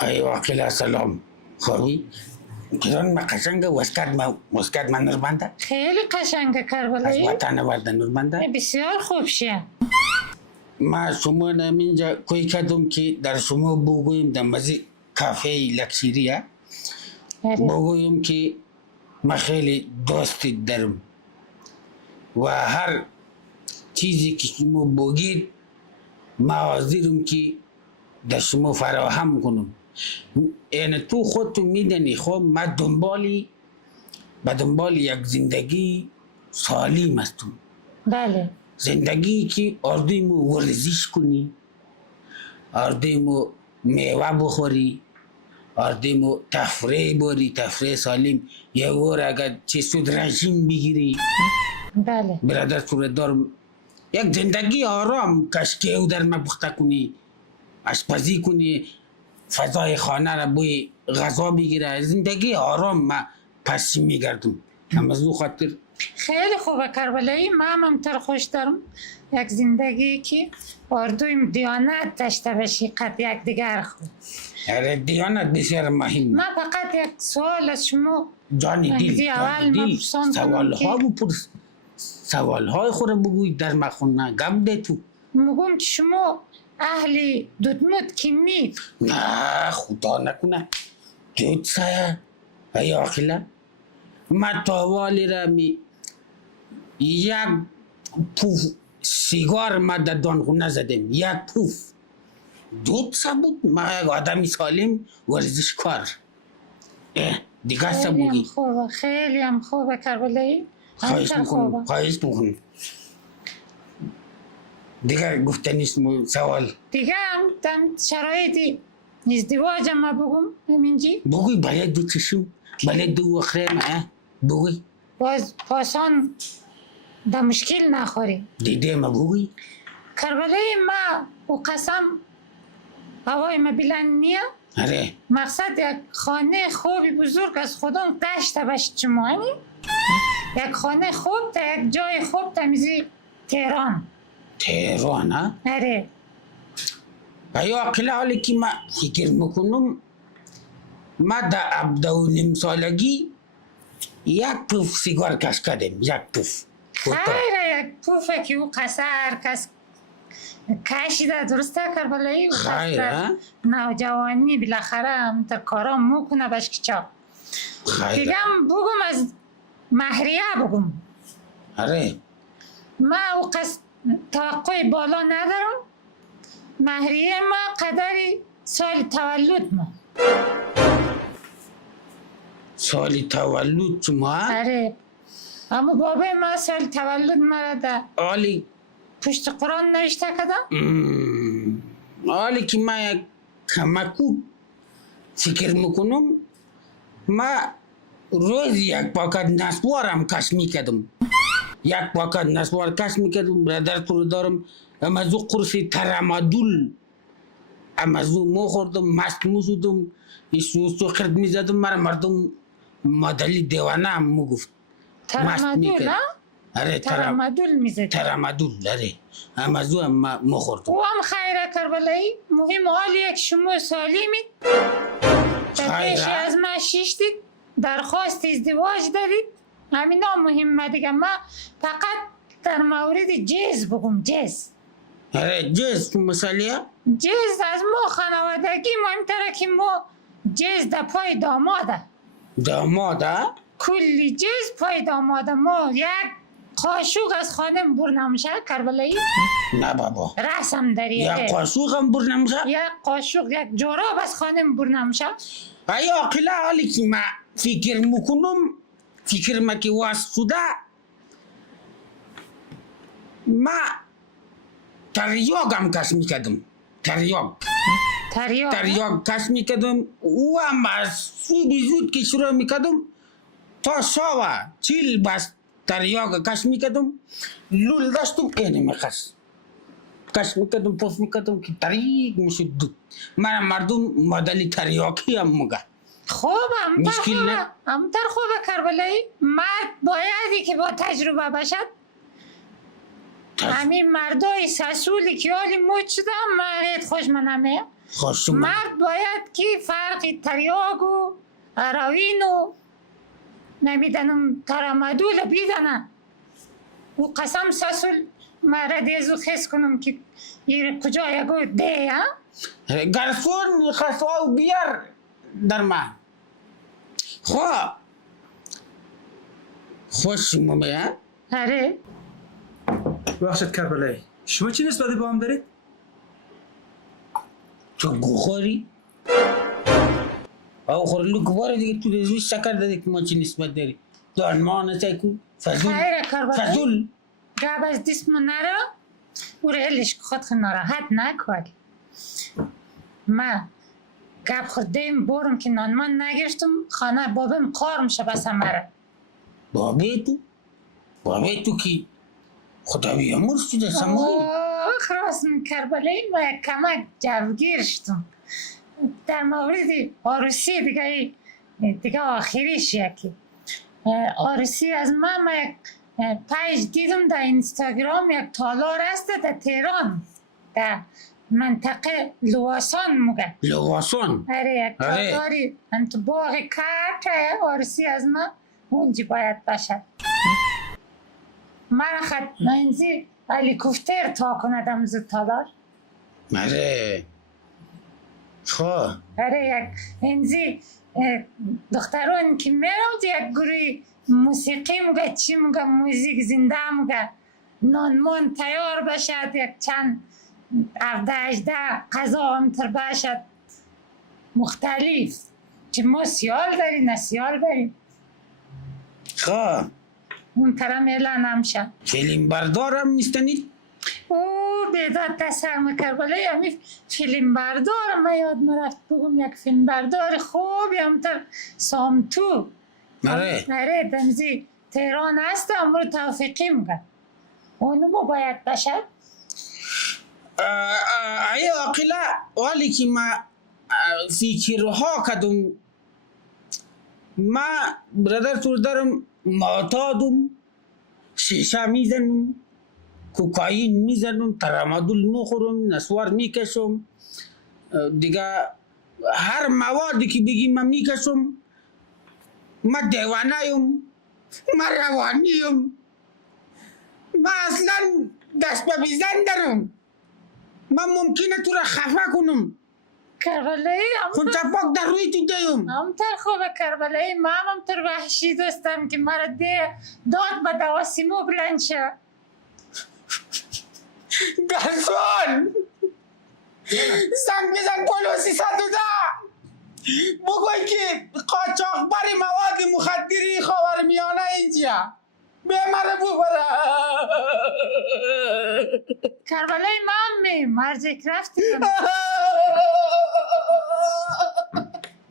ای واقعا سلام خوبی؟ پیران ما قشنگه واسکت من نوربنده خیلی قشنگه از کربلایی. وطن ورده نوربنده بسیار خوب شه. ما شما نمینجا کوی کدوم که در شما بگویم در مزی کافه لکشیریه بگویم که ما خیلی دوستی دارم و هر چیزی که شما بگید ما حاضرم که در شما فراهم کنم. یعنی تو خودتو میدنی خب ما دنبال یک زندگی سالم هستم. بله. زندگی که آردویمو ورزش کنی، آردویمو میوه بخوری، آردویمو تفریح بری، تفریح سالم. یه ور اگر چه سود رژیم بگیری. بله. برادر صورت دارم یک زندگی آرام کشکه او در مبخته کنی، آشپزی کنی، فضای خانه را بوی غذا بگیره، زندگی آرام ما پس میگردم. هم از او خاطر خیلی خوبه کربلایی. من هم تر خوش دارم یک زندگی که آردویم دیانت داشته باشی قد یک دیگر خوب. اره دیانت بسیار مهم. من فقط یک سوال از شما جان دل سوال ها بپرس، سوال های خوره بگوی در مخونه گم ده تو. میگم که شما اهل دودمود کمید. نه خدا نکنه دود سایه ای آخلا ما تاوالی را می یک پوف سیگار ما در دانخونه زدیم، یک پوف دود سا بود. ما یک آدمی سالم ورزش کار دیگه سا بگی. خیلی هم خوبه کربلایی. خواهش میکنم دیگر گفته نیست سوال دیگه هم شرایطی ازدواج ما بگم همینجی بگوی بلد دو چشم بلد دو اخرم بگوی باز پاسان در مشکل نخوری. دیده ما بگوی کربلایی ما و قسم هوای ما بلند نیه. اره مقصد یک خانه خوبی بزرگ از خودم داشته باشید شما. یک خانه خوب تا یک جای خوب تمیزی تهران ها؟ اره ایا اقلا حالی که ما فکر میکنم ما در 17 سالگی یک پوف سیگار کش کردیم. یک پوف خیره یک پوفه که او قصر کس کشیده درسته کربلایی. خیره نوجوانی بالاخره همتر کارام میکنه بش که چا دیگه هم بگم از مهریه بگم. اره ما او توقع بالا ندارم. مهریه ما قدری سال تولد ما. سالی تولد شما؟ اره اما بابای ما سال تولد مرا در آلی پشت قرآن نوشته کدم. آلی که ما یک کمکو فکر میکنم ما روز یک پاکت نسوارم کش میکدم. یک پاکت نسوار کش میکدم. برادر تو دارم امازو قرصی ترامادول امازو مخوردم مست موزودم ایسو خرد میزدم. مرا مردم مادلی دیوانه هم مگفت ترامادول ها؟ اره ترامادول میزدی؟ ترامادول اره امازو هم مخوردم. او هم خیره کربلایی. مهم حالی یک شما سالیمید در پیشی از ما شیشتید درخواست ازدواج دارید. همین ها مهمه دیگه. ما فقط در مورد جز بگم. جز اره جز تو مسئله جز از ما خانوادگی مهمتره که ما جز در پای داماده. داماده؟ کلی جز پای داماده. ما یک قاشوق از خانه بر نمیشه کربلایی. نه بابا رسم داریه. یک قاشوق هم بر نمیشه؟ یک قاشوق یک جوراب از خانه بر نمیشه. ای آقلا حالی که ما فکر میکنم فکر ما که واسه شده ما تریاق هم کش میکدم. تریاق کش میکدم او هم از سوی زود که شروع میکدم تا شاوه 40 بس تریاق کش میکدم. لول داشتم اینه کش میکدم پس میکدم که طریق میشد دود. من مردم مدلی تریاقی هم مگه خوب همتر خوبه کربلایی. مرد بایدی که با تجربه باشد. همین مردای سسولی که حالی موت شده هم مرد خوش منمه خوش اومد. مرد باید که فرق تریاگ و اراوین و نمیدنم ترامدول بیدنه و قسم ساسول مرد ازو خیس کنم که یه کجا یکو ده ها؟ گرسون خسوا بیار در ما. خوش اومد. آره. بخشت کربلایی، شما چی نسبتی با هم دارید؟ تو گوخوری؟ او خورلو گواره دیگه تو رزوی شکر داده که ما چی نسبت داری. دان ما نسای کو خیره کربلایی. فضول. گاب از دست من نرا و ریلش خود ناراحت نکن. ما گاب خوردیم بورم که نانمان نگرفتم خانه بابم قارم شه بس هماره. بابه تو کی خدا بیامور شده سمایی. خلاص من کربلایی ما یک کمک جوگیر شدم در مورد آرسی دیگه آخریش یکی آرسی از ما یک پیج دیدم در اینستاگرام یک تالار است در تهران در منطقه لواسان موگه لواسان؟ آره یک تالاری انت باغ کارت آرسی از ما اونجی باید باشد من خد منزی هلیکوپتر تا کندم زد تالار آره آره یک انزی دختران که میرم یک گروه موسیقی موگه چی موگه موزیک زنده موگه نانمان تیار باشد یک چند 17 غذا همتر باشد مختلف چه ما سیال داری نه سیال داری اون ترم اعلان همشه فیلم بردارم نیستنید؟ او بیداد تسرم کربلایی همی فیلم بردارم من یاد مرفت بگم یک فیلم بردار خوبی همتر سامتو آره دمزی تهران هست امرو توفیقی میگه اونو ما باید باشد ای آقیله والی که ما فکرها کدوم ما برادر تو دارم معتادم شیشه میزنم کوکائین میزنم ترامادول میخورم نسوار میکشم دیگه هر موادی که بگیم من میکشم ما دیوانه‌ام ما روانیم ما اصلا دست به بیزن دارم من ممکنه تو را خفه کنم کربلایی خود چپاک در روی تو دیم همتر خوبه کربلایی ما همتر وحشی دوستم که مرا داد به دواسیمو بلند شه گرسون زنگ بزن پولوسی 110 بگوی که قاچاقبر مواد مخدری خاورمیانه اینجا بیماره ببره کربلایی مامی مرزک رفتی